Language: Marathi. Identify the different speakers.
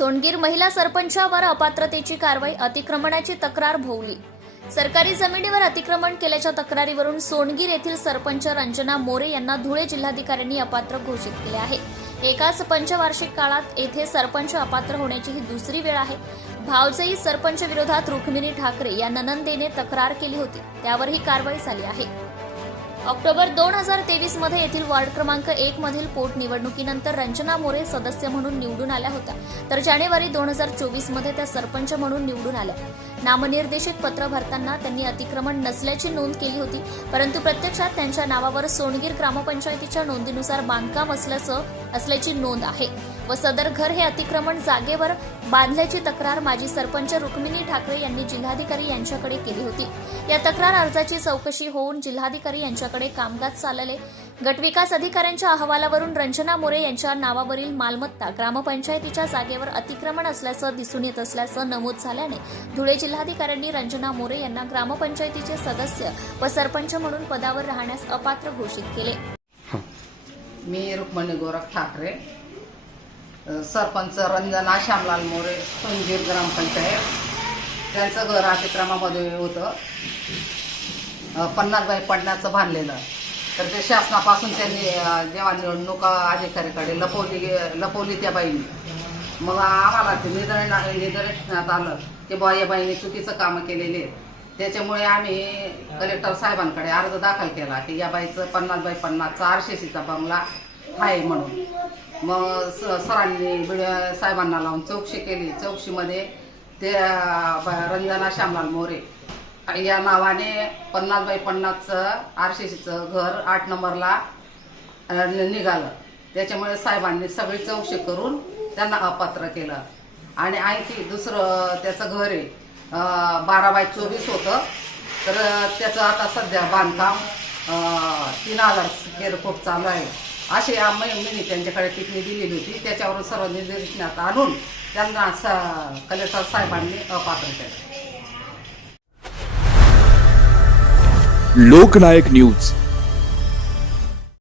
Speaker 1: सोनगीर महिला सरपंचावर अपात्रतेची कारवाई अतिक्रमणाची तक्रार भोवली. सरकारी जमिनीवर अतिक्रमण केल्याच्या तक्रारीवरून सोनगीर येथील सरपंच रंजना मोरे यांना धुळे जिल्हाधिकाऱ्यांनी अपात्र घोषित केले आहे. एकाच पंचवार्षिक काळात येथे सरपंच अपात्र होण्याची ही दुसरी वेळ आहे. भावजई सरपंच विरोधात रुक्मिणी ठाकरे या ननंदेने तक्रार केली होती. त्यावर ही कारवाई झाली आहे. ऑक्टोबर दोन हजार तेवीसमध्ये येथील वार्ड क्रमांक एक मधील पोटनिवडणुकीनंतर रंजना मोरे सदस्य म्हणून निवडून आल्या होत्या. तर जानेवारी दोन हजार चोवीसमध्ये त्या सरपंच म्हणून निवडून आल्या. नामनिर्देशित पत्र भरताना त्यांनी अतिक्रमण नसल्याची नोंद केली होती परंतु प्रत्यक्षात त्यांच्या नावावर सोनगीर ग्रामपंचायतीच्या नोंदीनुसार बांधकाम असल्याचं असल्याची नोंद आहे. व सदर घर हे अतिक्रमण जागेवर बांधल्याची तक्रार माजी सरपंच रुक्मिणी ठाकरे यांनी जिल्हाधिकारी यांच्याकडे केली होती. या तक्रार अर्जाची चौकशी होऊन जिल्हाधिकारी यांच्याकडे कामकाज चालले. गटविकास अधिकाऱ्यांच्या अहवालावरून रंजना मोरे यांच्या नावावरील मालमत्ता ग्रामपंचायतीच्या जागेवर अतिक्रमण असल्याचं दिसून येत असल्याचं नमूद झाल्याने धुळे जिल्हाधिकाऱ्यांनी रंजना मोरे यांना ग्रामपंचायतीचे सदस्य व सरपंच म्हणून पदावर राहण्यास अपात्र घोषित केले.
Speaker 2: मी रुक्मणी गोरख ठाकरे. सरपंच रंजना श्यामलाल मोरे सोनगीर ग्रामपंचायत. त्यांचं घर अतिक्रमामध्ये होतं. पन्नास बाय पडण्याचं बांधलेलं तर ते शासनापासून त्यांनी जेव्हा निवडणुका अधिकाऱ्याकडे लपवली लपवली त्या बाईंनी. मग आम्हाला ते निदर्शन निदर्शनात आलं की बुवा या बाईने चुकीचं कामं केलेली आहेत. त्याच्यामुळे आम्ही कलेक्टर साहेबांकडे अर्ज दाखल केला की या बाईचं पन्नास बाय पन्नासचा आरशेसीचा बंगला आहे म्हणून. मग स सरांनी बिड साहेबांना लावून चौकशी केली. चौकशीमध्ये ते रंजना श्यामलाल मोरे या नावाने पन्नास बाय पन्नासचं आरशेसीचं घर आठ नंबरला निघालं. त्याच्यामुळे साहेबांनी सगळी चौकशी करून त्यांना अपात्र केलं. आणि आणखी दुसरं त्याचं घर आहे बारा बाय चोवीस होतं. तर त्याचं आता सध्या बांधकाम तीन हजार स्क्वेअर फूट चालू आहे. अशी आम्ही मी त्यांच्याकडे टिप्पणी दिलेली होती. त्याच्यावरून सर्व निदर्शनात आणून त्यांना कलेक्टर साहेबांनी अपात्र केलं.
Speaker 3: लोकनायक न्यूज.